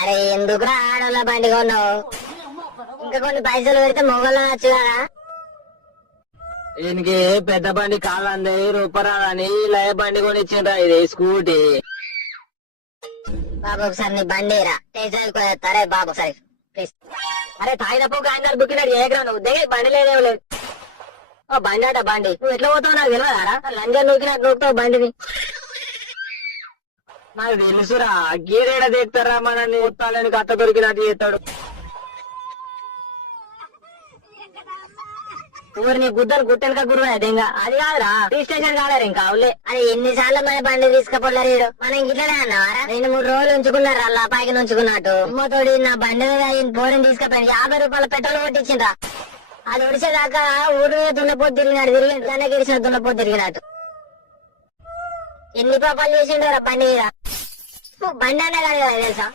అరే ఎందుకురా ఆడోళ్ళ బండి కొన్నావు? ఇంకా కొన్ని పైసలు పెడితే మొగలు వచ్చు కదా. దీనికి పెద్ద బండి కాలంది రూపరాదని లయ బండి కొనిచ్చిండ్రా, ఇది స్కూటీ. బాబు ఒకసారి నీ బండి రా చేస్తారే బాబు ఒకసారి ప్లీజ్. అరే తాగినప్పుడు కాగితాలు బుక్కినాడు ఏగ్రా నువ్వు దిగే, బండి లేదేం లేదు. ఓ బండి అట బండి, నువ్వు ఎట్లా పోతావు నాకు తెలియదారా? లంగా నూకినట్టు నూకుతావు బండిని. నాకు తెలుసురా, గీరేడ దిగుతారా మనల్ని ఉత్తాలని కట్ట దొరికినట్టు చేస్తాడు. ఊరిని గుద్దలు గుట్టెనక గురువా దెంగ అది కాదురా, రిజిస్ట్రేషన్ కాలేరు ఇంకా అవులే. అది ఎన్నిసార్లు మన బండి తీసుకపోలేరు. మనం ఇట్లనే అన్నావారా? 2-3 రోజులు ఉంచుకున్నారు అలా పైకి ఉంచుకున్నట్టు. అమ్మతోడి నా బండి మీద పోరిని తీసుకపోయి 50 రూపాయల పెట్రోల్ కొట్టించిండ్రా. అది ఒడిసేదాకా ఊరి మీద దున్నపోతు తిరిగినాడు, దాన్ని గెలిచిన దున్నపోతు తిరిగినట్టు. ఎన్ని పాపాలు చేసిండో బండి మీద. బండి అనే కాదు కదా తెలుసా.